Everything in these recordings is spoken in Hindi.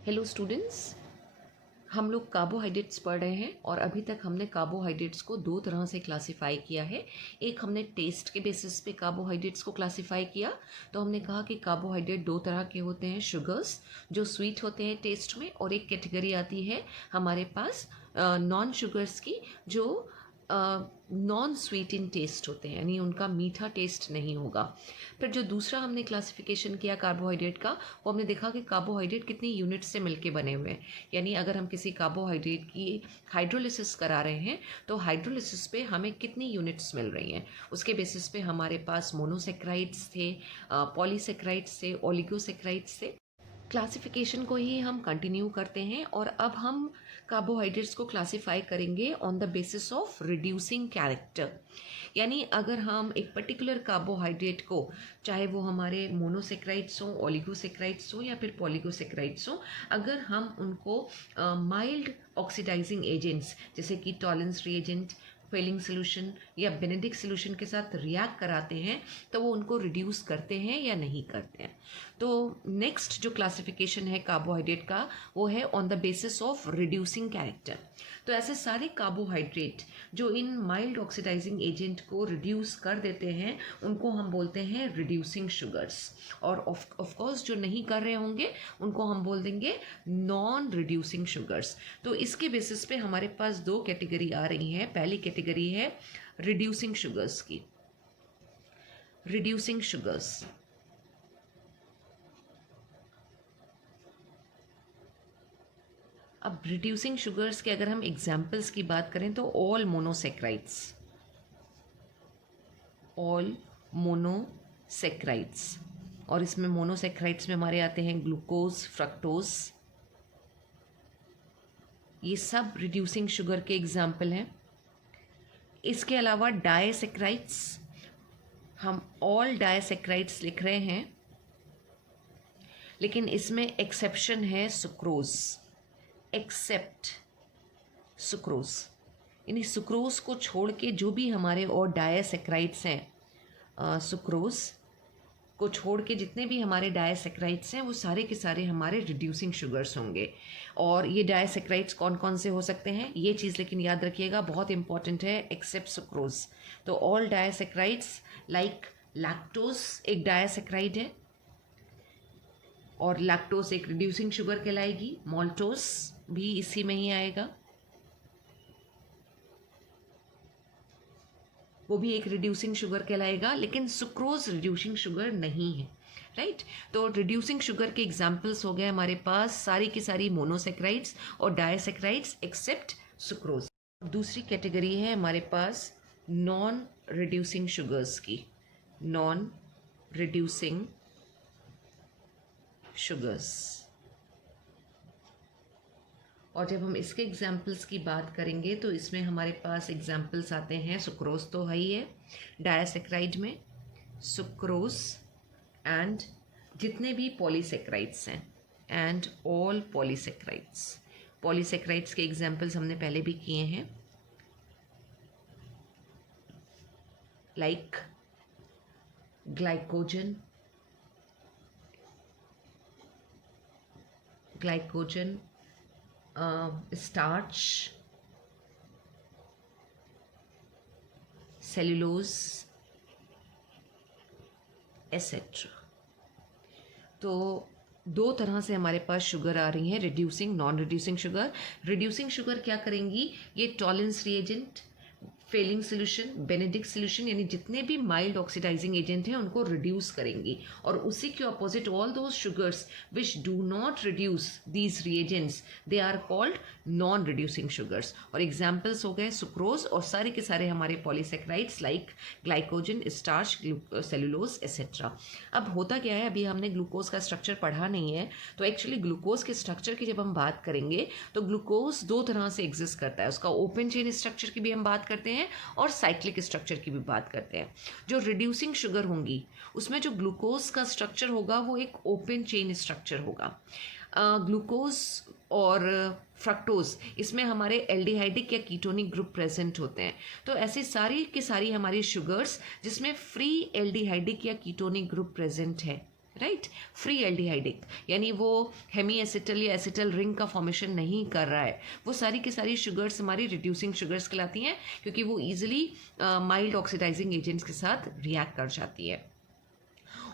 हेलो स्टूडेंट्स, हम लोग कार्बोहाइड्रेट्स पढ़ रहे हैं और अभी तक हमने कार्बोहाइड्रेट्स को दो तरह से क्लासिफाई किया है। एक हमने टेस्ट के बेसिस पे कार्बोहाइड्रेट्स को क्लासिफाई किया। तो हमने कहा कि कार्बोहाइड्रेट दो तरह के होते हैं, शुगर्स जो स्वीट होते हैं टेस्ट में, और एक कैटेगरी आती है हमारे पास नॉन शुगर्स की जो नॉन स्वीट इन टेस्ट होते हैं, यानी उनका मीठा टेस्ट नहीं होगा। फिर जो दूसरा हमने क्लासिफिकेशन किया कार्बोहाइड्रेट का, वो हमने देखा कि कार्बोहाइड्रेट कितनी यूनिट से मिलके बने हुए हैं। यानी अगर हम किसी कार्बोहाइड्रेट की हाइड्रोलिसिस करा रहे हैं तो हाइड्रोलिसिस पे हमें कितनी यूनिट्स मिल रही हैं, उसके बेसिस पे हमारे पास मोनोसेक्राइड्स थे, पॉलीसेक्राइड्स थे, ओलिगोसेक्राइड्स थे। क्लासिफिकेशन को ही हम कंटिन्यू करते हैं और अब हम कार्बोहाइड्रेट्स को क्लासिफाई करेंगे on the basis of reducing character. यानी अगर हम एक पर्टिकुलर कार्बोहाइड्रेट को, चाहे वो हमारे मोनोसेक्राइड्स हो, ओलिगोसेक्राइड्स हो या फिर पॉलीगोसेक्राइड्स हो, अगर हम उनको माइल्ड ऑक्सीडाइजिंग एजेंट्स जैसे कि टॉलेंस रिएजेंट, फेलिंग सोल्यूशन या बेनेडिक्ट सोल्यूशन के साथ रिएक्ट कराते हैं तो वो उनको रिड्यूस करते हैं या नहीं करते हैं। तो नेक्स्ट जो क्लासिफिकेशन है कार्बोहाइड्रेट का, वो है on the basis of reducing character. तो ऐसे सारे कार्बोहाइड्रेट जो इन माइल्ड ऑक्सीडाइजिंग एजेंट को रिड्यूस कर देते हैं उनको हम बोलते हैं रिड्यूसिंग शुगर्स, और ऑफ कोर्स जो नहीं कर रहे होंगे उनको हम बोल देंगे नॉन रिड्यूसिंग शुगर्स। तो इसके बेसिस पे हमारे पास दो कैटेगरी आ रही हैं। पहली कैटेगरी है रिड्यूसिंग शुगर्स की। रिड्यूसिंग शुगर्स, अब रिड्यूसिंग शुगर्स के अगर हम एग्जाम्पल्स की बात करें तो ऑल मोनोसेक्राइड्स, ऑल मोनोसेक्राइड्स, और इसमें मोनोसेक्राइड्स में हमारे आते हैं ग्लूकोज, फ्रक्टोज, ये सब रिड्यूसिंग शुगर के एग्जाम्पल हैं। इसके अलावा डायसेक्राइड्स, हम ऑल डायसेक्राइड्स लिख रहे हैं लेकिन इसमें एक्सेप्शन है सुक्रोज, एक्सेप्ट सुक्रोज, यानी सुक्रोज को छोड़ के जो भी हमारे और डायसेक्राइड्स हैं, सुक्रोज को छोड़ के जितने भी हमारे डायसेक्राइड्स हैं वो सारे के सारे हमारे रिड्यूसिंग शुगर्स होंगे। और ये डायसेक्राइड्स कौन कौन से हो सकते हैं, ये चीज़ लेकिन याद रखिएगा, बहुत इंपॉर्टेंट है, एक्सेप्ट सुक्रोज। तो ऑल डायसेक्राइड्स लाइक लैक्टोज एक डायसेक्राइड है और लैक्टोज एक रिड्यूसिंग शुगर कहलाएगी, मोल्टोज भी इसी में ही आएगा, वो भी एक रिड्यूसिंग शुगर कहलाएगा, लेकिन सुक्रोज रिड्यूसिंग शुगर नहीं है, राइट। तो रिड्यूसिंग शुगर के एग्जाम्पल्स हो गए हमारे पास सारी की सारी मोनोसेक्राइड्स और डायसेक्राइड्स एक्सेप्ट सुक्रोज। दूसरी कैटेगरी है हमारे पास नॉन रिड्यूसिंग शुगर्स की, नॉन रिड्यूसिंग शुगर्स। और जब हम इसके एग्जाम्पल्स की बात करेंगे तो इसमें हमारे पास एग्जाम्पल्स आते हैं, सुक्रोज तो है ही है डायसेक्राइड में, सुक्रोज एंड जितने भी पॉलीसेक्राइड्स हैं, एंड ऑल पॉलीसेक्राइड्स। पॉलीसेक्राइड्स के एग्जाम्पल्स हमने पहले भी किए हैं, like glycogen, glycogen, starch, cellulose etcetera. तो दो तरह से हमारे पास शुगर आ रही है, reducing, non reducing sugar. Reducing sugar क्या करेंगी, ये Tollens reagent, Fehling solution, Benedict solution, यानी जितने भी माइल्ड ऑक्सीडाइजिंग एजेंट हैं उनको रिड्यूस करेंगी। और उसी के opposite all those sugars which do not reduce these reagents, they are called non reducing sugars. और एग्जाम्पल्स हो गए सुक्रोज और सारे के सारे हमारे polysaccharides like glycogen, starch, cellulose etcetera. अब होता क्या है, अभी हमने ग्लूकोज का स्ट्रक्चर पढ़ा नहीं है, तो एक्चुअली ग्लूकोज के स्ट्रक्चर की जब हम बात करेंगे तो ग्लूकोज दो तरह से एग्जिस्ट करता है, उसका ओपन चेन स्ट्रक्चर की भी हम बात करते हैं और साइक्लिक स्ट्रक्चर की भी बात करते हैं। जो रिड्यूसिंग शुगर होंगी उसमें जो ग्लूकोज का स्ट्रक्चर होगा वो एक ओपन चेन स्ट्रक्चर होगा। ग्लूकोज और फ्रक्टोज, इसमें हमारे एल्डिहाइडिक या कीटोनिक ग्रुप प्रेजेंट होते हैं। तो ऐसे सारी की सारी हमारी शुगर्स जिसमें फ्री एल्डिहाइडिक या कीटोनिक ग्रुप प्रेजेंट है, राइट। फ्री एल्डिहाइडिक यानी वो हेमी एसिटल या एसिटल रिंग का फॉर्मेशन नहीं कर रहा है। वो सारी की सारी शुगर्स हमारी रिड्यूसिंग शुगर्स कहलाती हैं क्योंकि वो ईजिली माइल्ड ऑक्सीडाइजिंग एजेंट्स के साथ रिएक्ट कर जाती है।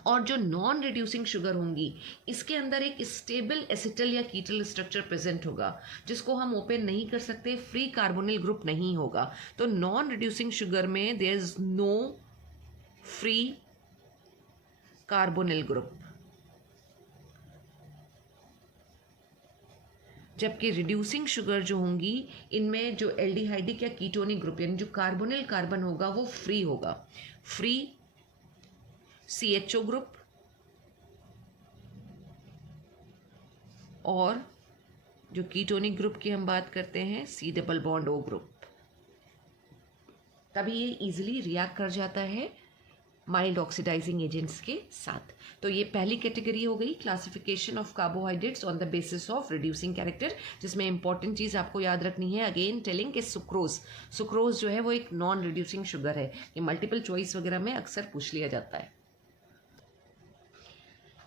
और जो नॉन रिड्यूसिंग शुगर होंगी इसके अंदर एक स्टेबल एसिटल या कीटल स्ट्रक्चर प्रेजेंट होगा जिसको हम ओपन नहीं कर सकते, फ्री कार्बोनिल ग्रुप नहीं होगा। तो नॉन रिड्यूसिंग शुगर में there is no free carbonyl group, जबकि रिड्यूसिंग शुगर जो होंगी इनमें जो एल्डिहाइडिक या कीटोनिक ग्रुप यानी जो कार्बोनिल कार्बन होगा वो फ्री होगा। फ्री CHO ग्रुप और जो कीटोनिक ग्रुप की हम बात करते हैं C double bond O group, तभी ये इजीली रिएक्ट कर जाता है माइल्ड ऑक्सीडाइजिंग एजेंट्स के साथ। तो ये पहली कैटेगरी हो गई classification of carbohydrates on the basis of reducing character, जिसमें इंपॉर्टेंट चीज़ आपको याद रखनी है अगेन टेलिंग कि सुक्रोज जो है वो एक नॉन रिड्यूसिंग शुगर है। ये मल्टीपल चॉइस वगैरह में अक्सर पूछ लिया जाता है।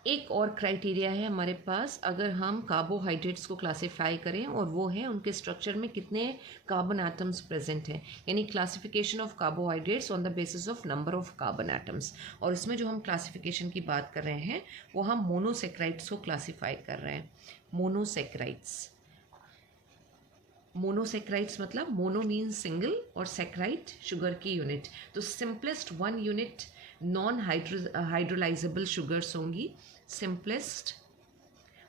एक और क्राइटेरिया है हमारे पास अगर हम कार्बोहाइड्रेट्स को क्लासिफाई करें, और वो है उनके स्ट्रक्चर में कितने कार्बन एटम्स प्रेजेंट हैं, यानी classification of carbohydrates on the basis of number of carbon atoms. और इसमें जो हम क्लासिफिकेशन की बात कर रहे हैं वो हम मोनोसेक्राइड्स को क्लासिफाई कर रहे हैं। मोनोसेक्राइड्स मतलब मोनो मीन्स सिंगल और सेक्राइड शुगर की यूनिट। तो simplest 1 unit non hydrolysable sugars होंगी। सिंपलेस्ट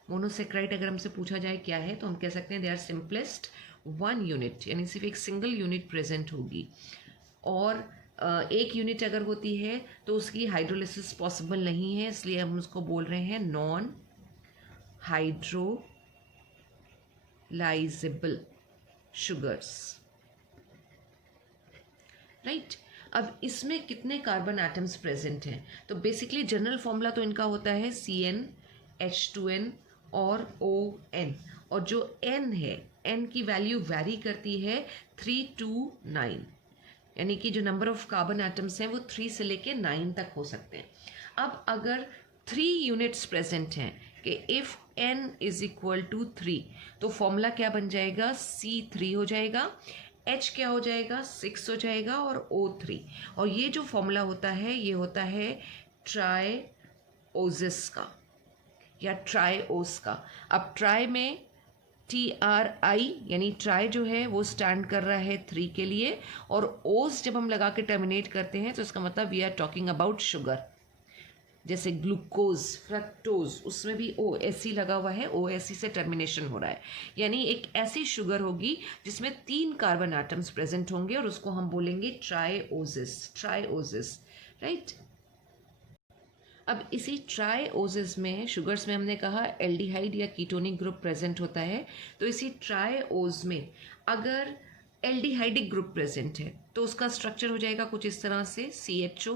मोनोसेक्राइड अगर हमसे पूछा जाए क्या है तो हम कह सकते हैं दे आर सिंपलेस्ट 1 यूनिट, यानी सिर्फ एक सिंगल यूनिट प्रेजेंट होगी। और एक यूनिट अगर होती है तो उसकी हाइड्रोलिसिस पॉसिबल नहीं है, इसलिए हम उसको बोल रहे हैं नॉन हाइड्रोलाइजेबल शुगर्स, राइट। अब इसमें कितने कार्बन एटम्स प्रेजेंट हैं, तो बेसिकली जनरल फॉर्मूला तो इनका होता है CnH2n और ON, और जो N है N की वैल्यू वैरी करती है 3 to 9, यानी कि जो नंबर ऑफ कार्बन एटम्स हैं वो 3 से लेके 9 तक हो सकते हैं। अब अगर 3 यूनिट्स प्रेजेंट हैं कि if N is equal to 3 तो फॉर्मूला क्या बन जाएगा, C3 हो जाएगा, H क्या हो जाएगा, 6 हो जाएगा, और O3। और ये जो फॉर्मूला होता है ये होता है ट्राइओसिस का या ट्राइओस का। अब ट्राई में TRI यानी ट्राई जो है वो स्टैंड कर रहा है 3 के लिए, और ओस जब हम लगा के टर्मिनेट करते हैं तो इसका मतलब we are talking about sugar. जैसे ग्लूकोज, फ्रक्टोज, उसमें भी OSE लगा हुआ है, OSE से टर्मिनेशन हो रहा है, यानी एक ऐसी शुगर होगी जिसमें 3 कार्बन एटम्स प्रेजेंट होंगे और उसको हम बोलेंगे ट्राइओसिस, राइट। अब इसी ट्राइओसिस में शुगर्स में हमने कहा एल्डिहाइड या कीटोनिक ग्रुप प्रेजेंट होता है। तो इसी ट्राइओस में अगर एल्डिहाइडिक ग्रुप प्रेजेंट है तो उसका स्ट्रक्चर हो जाएगा कुछ इस तरह से CHO,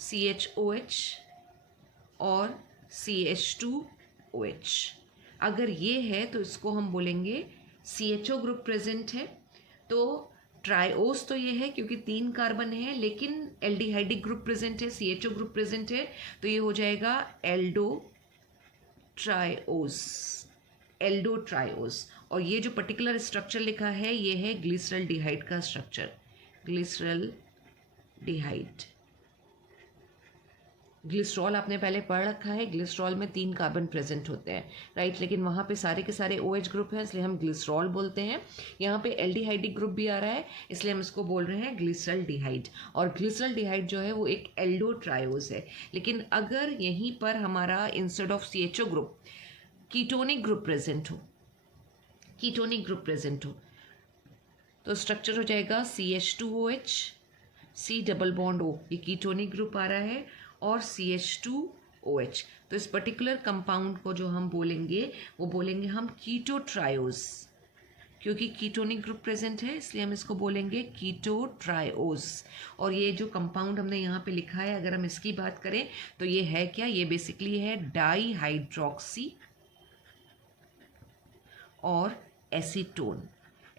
CHOH और CH2OH। अगर ये है तो इसको हम बोलेंगे CHO ग्रुप प्रेजेंट है। तो ट्राइओस तो ये है क्योंकि 3 कार्बन है, लेकिन एल्डिहाइडिक ग्रुप प्रेजेंट है, CHO ग्रुप प्रेजेंट है, तो ये हो जाएगा एल्डोट्राइओस। और ये जो पर्टिकुलर स्ट्रक्चर लिखा है ये है ग्लिसरल्डिहाइड का स्ट्रक्चर, ग्लिसरल्डिहाइड। ग्लिसरॉल आपने पहले पढ़ रखा है, ग्लिसरॉल में 3 कार्बन प्रेजेंट होते हैं, राइट, लेकिन वहाँ पे सारे के सारे OH ग्रुप हैं इसलिए हम ग्लिसरॉल बोलते हैं। यहाँ पे एल्डिहाइडिक ग्रुप भी आ रहा है इसलिए हम इसको बोल रहे हैं ग्लिसरल्डिहाइड। और ग्लिसरल्डिहाइड जो है वो एक एल्डोट्राइओस है। लेकिन अगर यहीं पर हमारा instead of CHO group ketonic group present हो तो स्ट्रक्चर हो जाएगा CH2OH, C double bond O, ये कीटोनिक ग्रुप आ रहा है, और CH2OH। तो इस पर्टिकुलर कंपाउंड को जो हम बोलेंगे वो बोलेंगे हम कीटोट्राइओस, क्योंकि कीटोनिक ग्रुप प्रेजेंट है इसलिए हम इसको बोलेंगे कीटोट्राइओस। और ये जो कंपाउंड हमने यहाँ पे लिखा है अगर हम इसकी बात करें तो ये है क्या, ये बेसिकली है डाईहाइड्रोक्सी और एसीटोन।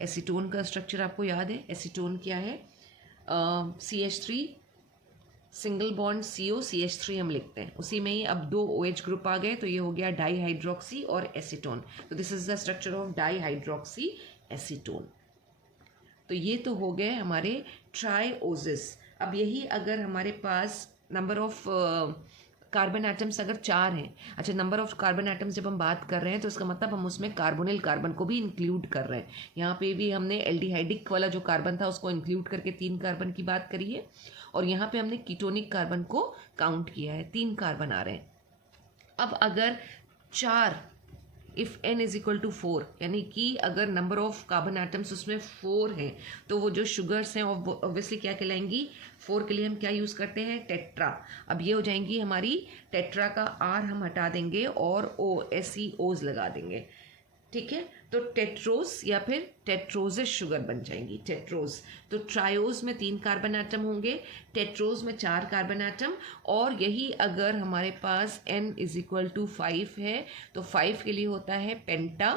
एसीटोन का स्ट्रक्चर आपको याद है, एसीटोन क्या है, CH3 सिंगल बॉन्ड COCH3 हम लिखते हैं, उसी में ही अब 2 OH ग्रुप आ गए, तो ये हो गया डाईहाइड्रोक्सी और एसीटोन। तो this is the structure of dihydroxy acetone. तो ये तो हो गए हमारे ट्राइओसिस। अब यही अगर हमारे पास नंबर ऑफ कार्बन एटम्स अगर 4 हैं, अच्छा नंबर ऑफ कार्बन एटम्स जब हम बात कर रहे हैं तो इसका मतलब हम उसमें कार्बोनिल कार्बन को भी इंक्लूड कर रहे हैं। यहाँ पे भी हमने एल्डिहाइडिक वाला जो कार्बन था उसको इंक्लूड करके 3 कार्बन की बात करी है, और यहाँ पे हमने कीटोनिक कार्बन को काउंट किया है, 3 कार्बन आ रहे हैं। अब अगर 4 if n is equal to 4, यानी कि अगर नंबर ऑफ कार्बन एटम्स उसमें 4 हैं, तो वो जो शुगर्स हैं ऑब्वियसली क्या कहलाएंगी, 4 के लिए हम क्या यूज़ करते हैं, टेट्रा। अब ये हो जाएंगी हमारी, टेट्रा का R हम हटा देंगे और OSEOs लगा देंगे, ठीक है। तो टेट्रोज या फिर टेट्रोजिस शुगर बन जाएंगी, टेट्रोज। तो ट्रायोज में 3 कार्बन एटम होंगे, टेट्रोज में 4 कार्बन एटम, और यही अगर हमारे पास n इज इक्वल टू 5 है तो 5 के लिए होता है पेंटा,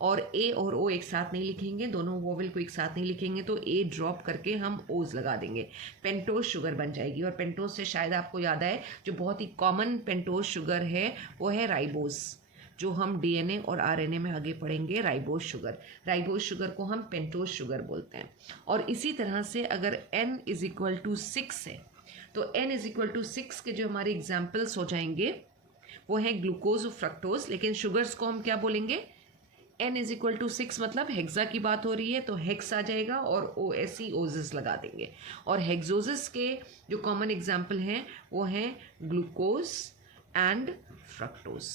और A और O एक साथ नहीं लिखेंगे, दोनों वोवेल को एक साथ नहीं लिखेंगे, तो A ड्रॉप करके हम ओज लगा देंगे, पेंटोज शुगर बन जाएगी। और पेंटोज से शायद आपको याद आए जो बहुत ही कॉमन पेंटोज शुगर है वो है राइबोस, जो हम DNA और RNA में आगे पढ़ेंगे, राइबोस शुगर। राइबोस शुगर को हम पेंटोज शुगर बोलते हैं। और इसी तरह से अगर n इज इक्वल टू 6 है तो n इज इक्वल टू 6 के जो हमारे एग्जाम्पल्स हो जाएंगे वो हैं ग्लूकोज और फ्रक्टोज, लेकिन शुगर्स को हम क्या बोलेंगे, n इज इक्वल टू 6 मतलब हेक्सा की बात हो रही है तो हेक्स आ जाएगा और OSEOs लगा देंगे। और हेक्सोसिस के जो कॉमन एग्जाम्पल हैं वो हैं ग्लूकोज एंड फ्रक्टोज।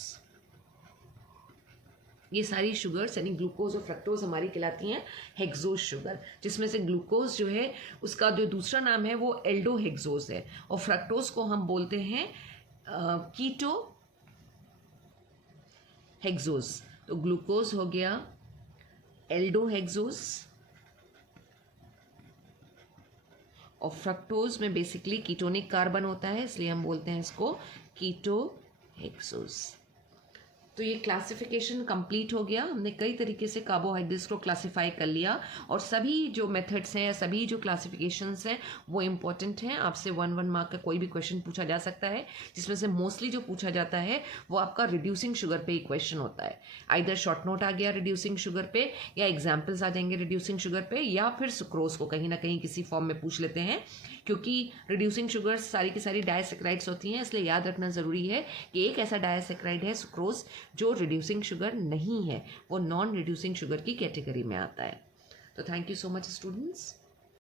ये सारी शुगर्स यानी ग्लूकोज और फ्रक्टोज हमारी कहलाती हैं हेक्सोज शुगर, जिसमें से ग्लूकोज जो है उसका जो दूसरा नाम है वो एल्डोहेक्सोज है, और फ्रक्टोज को हम बोलते हैं कीटो हेक्सोज। तो ग्लूकोज हो गया एल्डोहेक्सोज, और फ्रक्टोज में बेसिकली कीटोनिक कार्बन होता है, इसलिए हम बोलते हैं इसको कीटोहेक्सोज। तो ये क्लासिफिकेशन कंप्लीट हो गया, हमने कई तरीके से कार्बोहाइड्रेट्स को क्लासिफाई कर लिया, और सभी जो मेथड्स हैं या सभी जो क्लासिफिकेशंस हैं वो इम्पोर्टेंट हैं। आपसे 1 मार्क का कोई भी क्वेश्चन पूछा जा सकता है, जिसमें से मोस्टली जो पूछा जाता है वो आपका रिड्यूसिंग शुगर पे ही क्वेश्चन होता है। आइदर शॉर्ट नोट आ गया रिड्यूसिंग शुगर पे, या एग्जाम्पल्स आ जाएंगे रिड्यूसिंग शुगर पे, या फिर सुक्रोज को कहीं ना कहीं किसी फॉर्म में पूछ लेते हैं, क्योंकि रिड्यूसिंग शुगर्स सारी की सारी डायसेक्राइड्स होती हैं, इसलिए याद रखना ज़रूरी है कि एक ऐसा डायसेक्राइड है सुक्रोज जो रिड्यूसिंग शुगर नहीं है, वो नॉन रिड्यूसिंग शुगर की कैटेगरी में आता है। तो thank you so much students.